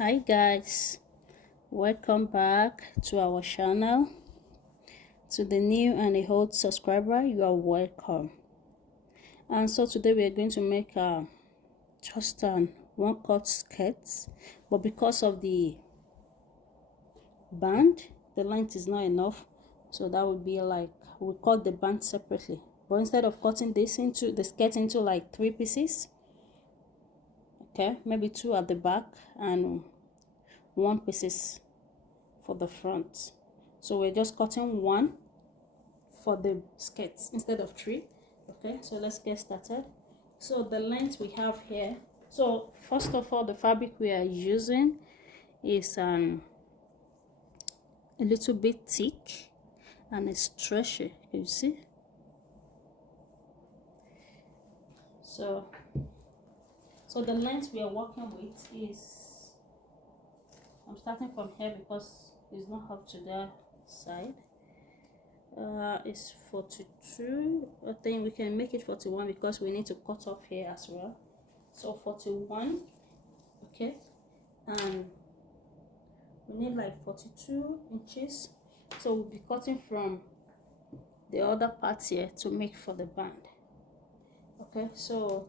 Hi guys, welcome back to our channel. To the new and the old subscriber, you are welcome. And so today we are going to make just one cut skirt, but because of the band, the length is not enough, so that would be like we cut the band separately. But instead of cutting this into the skirt into like 3 pieces, okay, maybe 2 at the back and 1 pieces for the front. So we're just cutting 1 for the skirts instead of 3. Okay, so let's get started. So the length we have here, so first of all, the fabric we are using is a little bit thick and it's stretchy, you see. So the length we are working with is, I'm starting from here because it's not up to that side. It's 42. I think we can make it 41 because we need to cut off here as well. So 41, okay, and we need like 42 inches. So we'll be cutting from the other part here to make for the band. Okay, so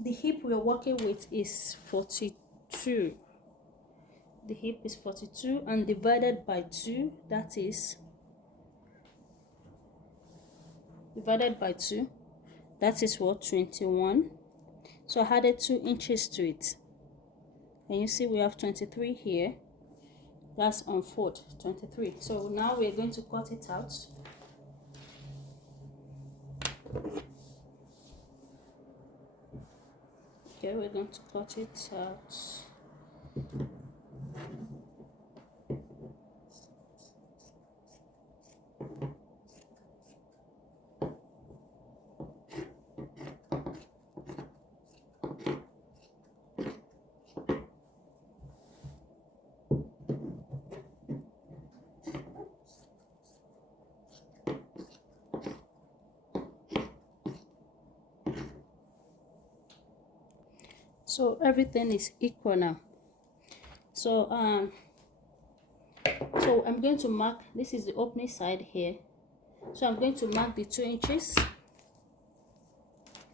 the hip we're working with is 42. The hip is 42 and divided by 2, that is divided by 2, that is what, 21. So I added 2 inches to it, and you see we have 23 here. That's unfold 23. So now we're going to cut it out. Okay, we're going to cut it out. So everything is equal now. So I'm going to mark, this is the opening side here, so I'm going to mark the 2 inches.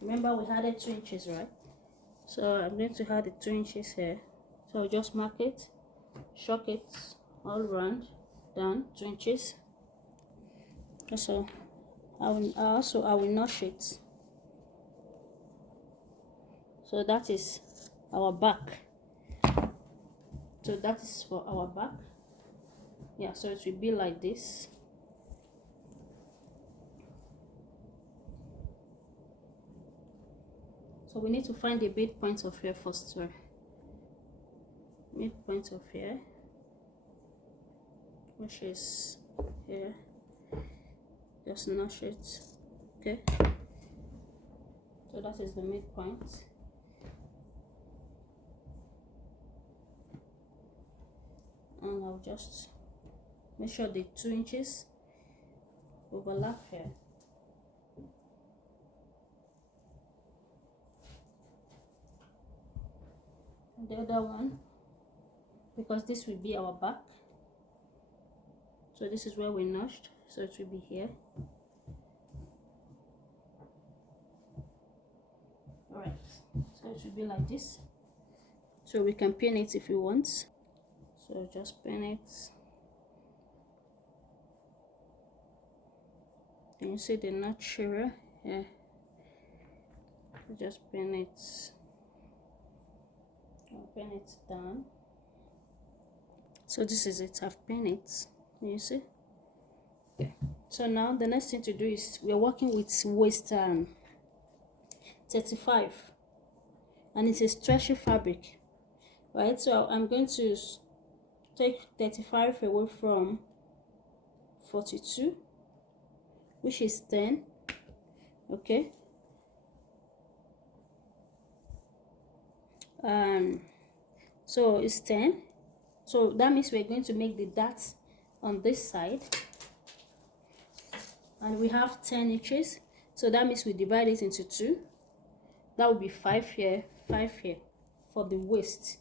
Remember we added 2 inches, right? So I'm going to add the 2 inches here. So I'll just mark it, shock it all around, down 2 inches. So I will notch it. So that is our back. So that is for our back. Yeah, so it will be like this. So we need to find the midpoint of here first. Sorry, midpoint of here, which is here. Just notch it. Okay, so that is the midpoint. And I'll just make sure the 2 inches overlap here. And the other one, because this will be our back, so this is where we notched, so it will be here. Alright, so it will be like this. So we can pin it if you want. So just pin it. Can you see the notch here? Yeah. Just pin it. I'll pin it down. So this is it. I've pinned it. Can you see? Okay. So now the next thing to do is we are working with waist 35, and it's a stretchy fabric, right? So I'm going to take 35 away from 42, which is 10. Okay, so it's 10. So that means we're going to make the dots on this side, and we have 10 inches, so that means we divide it into 2. That would be 5 here, 5 here. for the waist.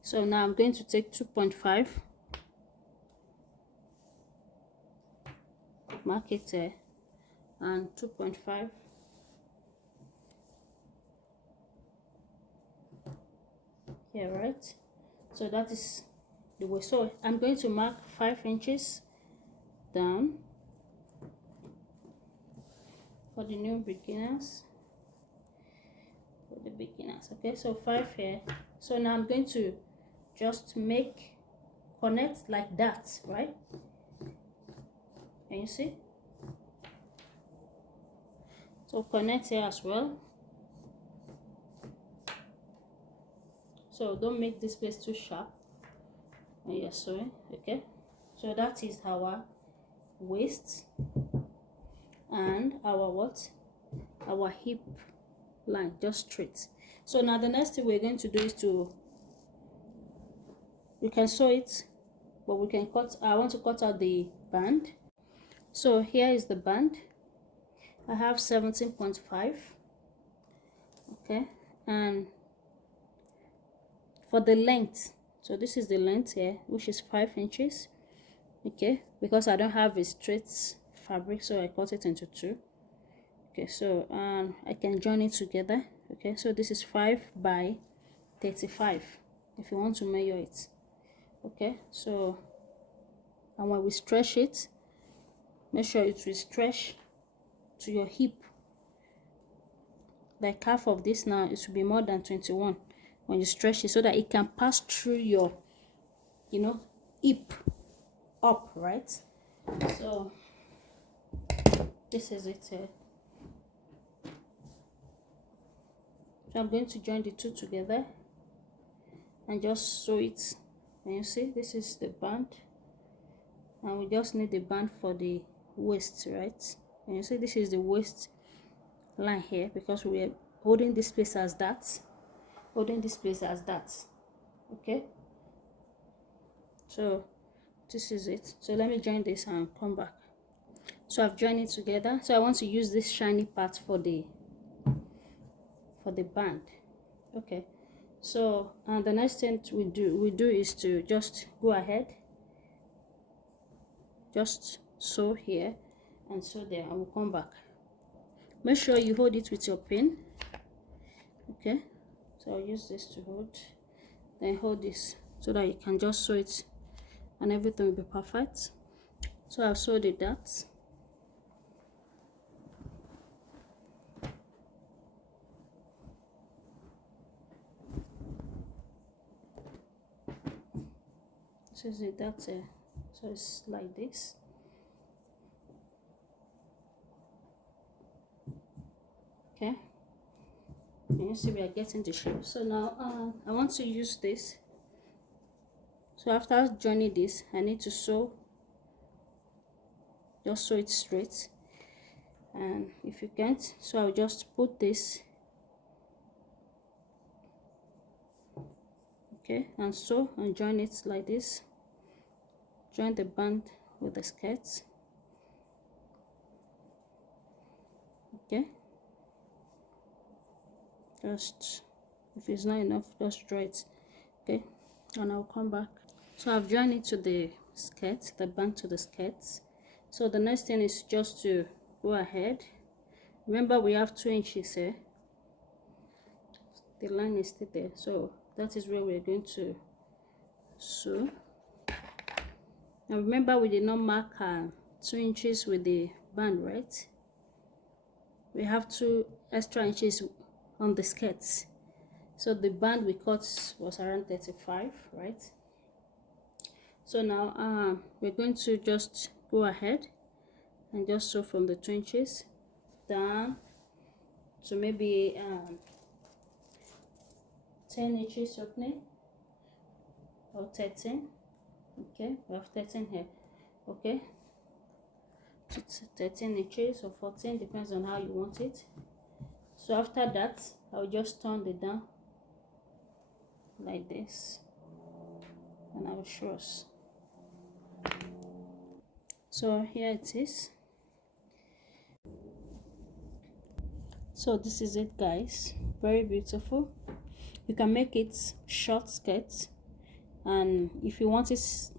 So now I'm going to take 2.5, mark it there, and 2.5 here, right? So that is the waist. So I'm going to mark 5 inches down for the new beginners, okay? So 5 here. So now I'm going to just connect like that, right? Can you see? So connect here as well. So don't make this place too sharp when you're sewing, okay? So that is our waist and our hip line, just straight. So now the next thing we're going to do is you can sew it, but we can I want to cut out the band. So here is the band. I have 17.5, okay? And for the length, so this is the length here, which is 5 inches, okay? Because I don't have a straight fabric, so I cut it into 2. Okay, so I can join it together. Okay, so this is 5 by 35 if you want to measure it. Okay, so and when we stretch it, make sure it will stretch to your hip. Like half of this now, it will be more than 21 when you stretch it, so that it can pass through your, you know, hip up, right? So this is it here. So I'm going to join the 2 together and just sew it. And you see, this is the band, and we just need the band for the waist, right? And you see, this is the waist line here, because we are holding this place as that, okay? So this is it. So let me join this and come back. So I've joined it together. So I want to use this shiny part for the band, okay? So the next thing we do is to just go ahead, just sew here and sew there, and we'll come back. Make sure you hold it with your pin, okay? So I'll use this to hold, then hold this so that you can just sew it and everything will be perfect. So I've sewed it that. So that's it. So it's like this. Okay, and you see we are getting the shape. So now I want to use this. So after joining this, I need to sew, just sew it straight. And if you can't, so I'll just put this, okay, and sew and join it like this. Join the band with the skirt, okay? Just, if it's not enough, just draw it, okay? And I'll come back. So I've joined it to the skirt, the band to the skirt. So the next thing is just to go ahead. Remember, we have 2 inches here. The line is still there, so that is where we're going to sew. Now remember, we did not mark 2 inches with the band, right? We have 2 extra inches on the skirts. So the band we cut was around 35, right? So now we're going to just go ahead and just sew from the 2 inches down to maybe 10 inches opening, or 13. Okay, we have 13 here, okay, to 13 inches or 14, depends on how you want it. So after that, I'll just turn it down like this, and I will show us. So here it is. So this is it, guys. Very beautiful. You can make it short skirt, and if you want it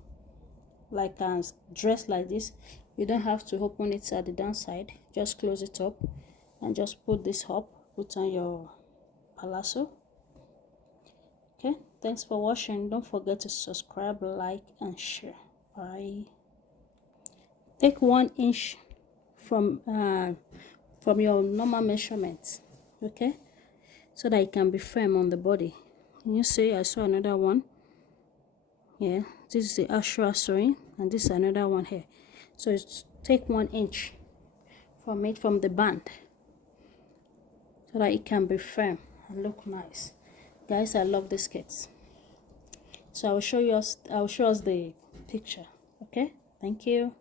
like a dress like this, you don't have to open it at the downside. Just close it up and just put this up, put on your palazzo. Okay, thanks for watching. Don't forget to subscribe, like and share. Bye. Take 1 inch from your normal measurement, okay, so that it can be firm on the body. And you see, I saw another one. Yeah, this is the actual sewing, and this is another one here. So it's take 1 inch from it, from the band, so that it can be firm and look nice. Guys, I love the skirts. So I will show us the picture. Okay, thank you.